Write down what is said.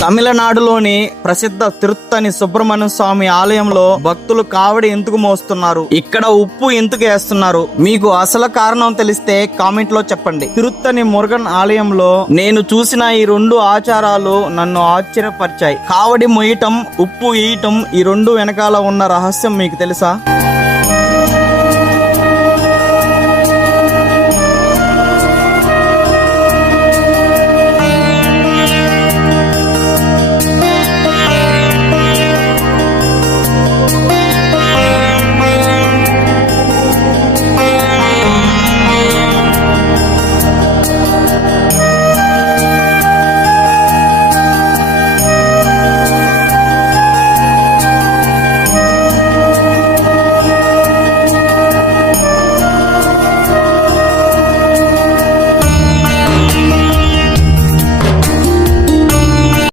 తమిళనాడులోని ప్రసిద్ధ తిరుత్తని సుబ్రహ్మణ్య స్వామి ఆలయంలో భక్తులు కావడి ఎందుకు మోస్తున్నారు, ఇక్కడ ఉప్పు ఎందుకు వేస్తున్నారు, మీకు అసలు కారణం తెలిస్తే కామెంట్ లో చెప్పండి. తిరుత్తని మురుగన్ ఆలయంలో నేను చూసిన ఈ రెండు ఆచారాలు నన్ను ఆశ్చర్యపరిచాయి. కావడి మొయ్యటం, ఉప్పు వేయటం, ఈ రెండు వెనకాల ఉన్న రహస్యం మీకు తెలుసా?